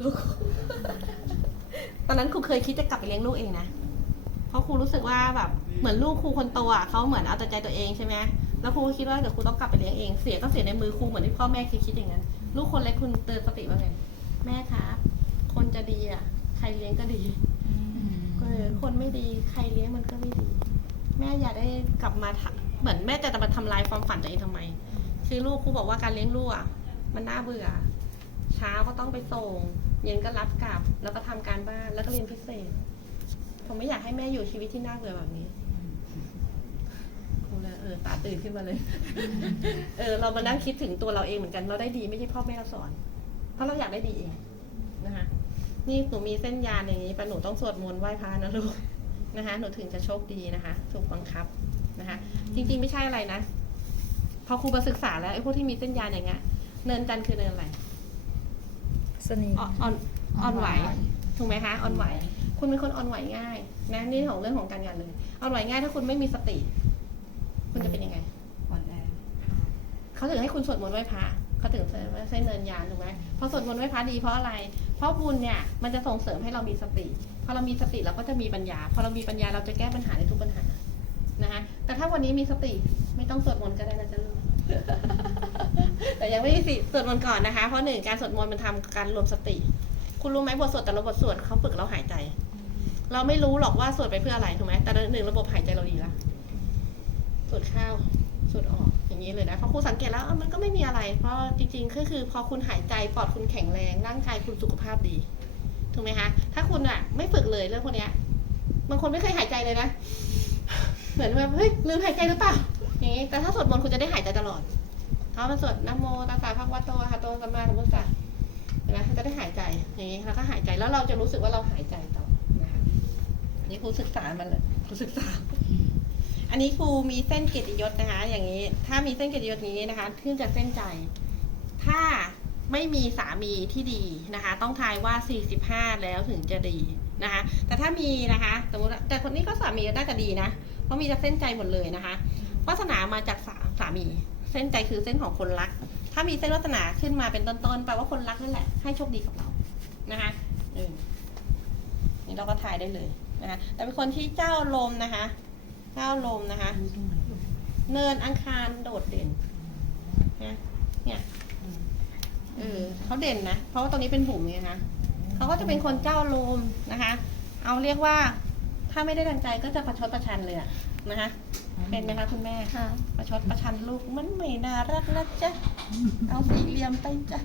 ลูกตอนนั้นครูเคยคิดจะกลับไปเลี้ยงลูกเองนะ เพราะครูรู้สึกว่าแบบเหมือนลูกครูคนโตอะเขาเหมือนเอาแต่ใจตัวเองใช่ไหมแล้วครูคิดว่าเดี๋ยวครูต้องกลับไปเลี้ยงเอง เสียก็เสียในมือครูเหมือนที่พ่อแม่คิดคิดอย่างนั้น ลูกคนเล็กคุณเตือนสติว่าไงแม่ครับคนจะดีอะ ใครเลี้ยงก็ดีคนไม่ดีใครเลี้ยงมันก็ไม่ดี แม่อยากได้กลับมาเหมือนแม่จะมาทำลายความฝันตัวเองทำไม คือลูกครูบอกว่าการเลี้ยงลูกอะมันน่าเบื่อ ช้าก็ต้องไปส่ง เย็นก็รับกลับ แล้วก็ทำการบ้านแล้วก็เรียนพิเศษ ผมไม่อยากให้แม่อยู่ชีวิตที่น่าเบื่อแบบนี้ครูเลยเออตาตื่นขึ้นมาเลย เออ เรามานั่งคิดถึงตัวเราเองเหมือนกัน เราได้ดีไม่ใช่พ่อแม่เราสอน เพราะเราอยากได้ดีเองนะคะนี่หนูมีเส้นยานอย่างนี้ปะหนูต้องสวดมนต์ไหว้พระนะลูกนะคะ หนูถึงจะโชคดีนะคะ ถูกบังคับนะคะ จริง ๆ ไม่ใช่อะไรนะ พอครูมาศึกษาแล้วไอ้พวกที่มีเส้นยานอย่างเงี้ยเนินจันคือเนินอะไร สนิมอ่อนอ่อนอ่อนไหวถูกไหมคะอ่อนไหว คุณเป็นคนอ่อนไหวง่ายนะนี่ของเรื่องของการงานเลยอ่อนไหวง่ายถ้าคุณไม่มีสติ คุณจะเป็นยังไงอ่อนแอเขาถึงให้คุณสวดมนต์ไหว้พระเขาถึงใช้เนินยานถูกไหมเพราะสวดมนต์ไหว้พระดีเพราะอะไร เพราะบุญเนี่ยมันจะส่งเสริมให้เรามีสติ พอเรามีสติเราก็จะมีปัญญา พอเรามีปัญญาเราจะแก้ปัญหาในทุกปัญหานะคะแต่ถ้าวันนี้มีสติไม่ต้องสวดมนต์ก็ได้นะจ๊ะลูกแต่ ยังไม่ได้สิสวดมนต์ก่อนนะคะ เพราะหนึ่งการสวดมนต์มันทำการรวมสติ คุณรู้ไหมบทสวดแต่ละบทสวดเขาฝึกเราหายใจ เราไม่รู้หรอกว่าสวดไปเพื่ออะไรถูกไหมแต่หนึ่งระบบหายใจเราดีละสวดเข้าสวดออกอย่างนี้เลยนะเพราะครูสังเกตแล้วมันก็ไม่มีอะไร เพราะจริงๆก็คือ พอคุณหายใจปอดคุณแข็งแรงร่างกายคุณสุขภาพดีถูกไหมคะถ้าคุณอะไม่ฝึกเลยเรื่องพวกนี้บางคนไม่เคยหายใจเลยนะ เหมือนแบบเฮ้ยลืมหายใจหรือเปล่าอย่างนี้แต่ถ้าสวดมนต์คุณจะได้หายใจตลอด เขามาสวดนะโมตัสสะภะคะวะโตอะระหะโตสัมมาสัมพุทธัสสะนไหมจะได้หายใจอย่างนี้แล้วก็หายใจแล้วเราจะรู้สึกว่าเราหายใจต่อนะคะนี่ครูศึกษามันเลยครูศึกษา อันนี้ครูมีเส้นเกียรติยศนะคะ อย่างนี้ ถ้ามีเส้นเกียรติยศนี้นะคะขึ้นจากเส้นใจ ถ้าไม่มีสามีที่ดีนะคะ ต้องทายว่า 45 แล้วถึงจะดีนะคะ แต่ถ้ามีนะคะสมมติแต่คนนี้ก็สามีน่าจะดีนะ เพราะมีจากเส้นใจหมดเลยนะคะวาสนามาจากสาสามี เส้นใจคือเส้นของคนรัก ถ้ามีเส้นวาสนาขึ้นมาเป็นต้นๆแปลว่าคนรักนั่นแหละ ให้โชคดีกับเรา นะคะนี่เราก็ทายได้เลยนะคะ แต่เป็นคนที่เจ้าลมนะคะ เจ้าลมนะคะ เนินอังคารโดดเด่นนะเนี่ยเออเขาเด่นนะ เพราะว่าตรงนี้เป็นบุ๋มไงคะเขาก็จะเป็นคนเจ้าลมนะคะ เอาเรียกว่าถ้าไม่ได้ดังใจก็จะประชดประชันเลยอะนะคะ เป็นไหมคะคุณแม่ค่ะ ประชดประชันลูกมันไม่น่ารักนะจ๊ะ เอาสี่เหลี่ยมไปจ้ะ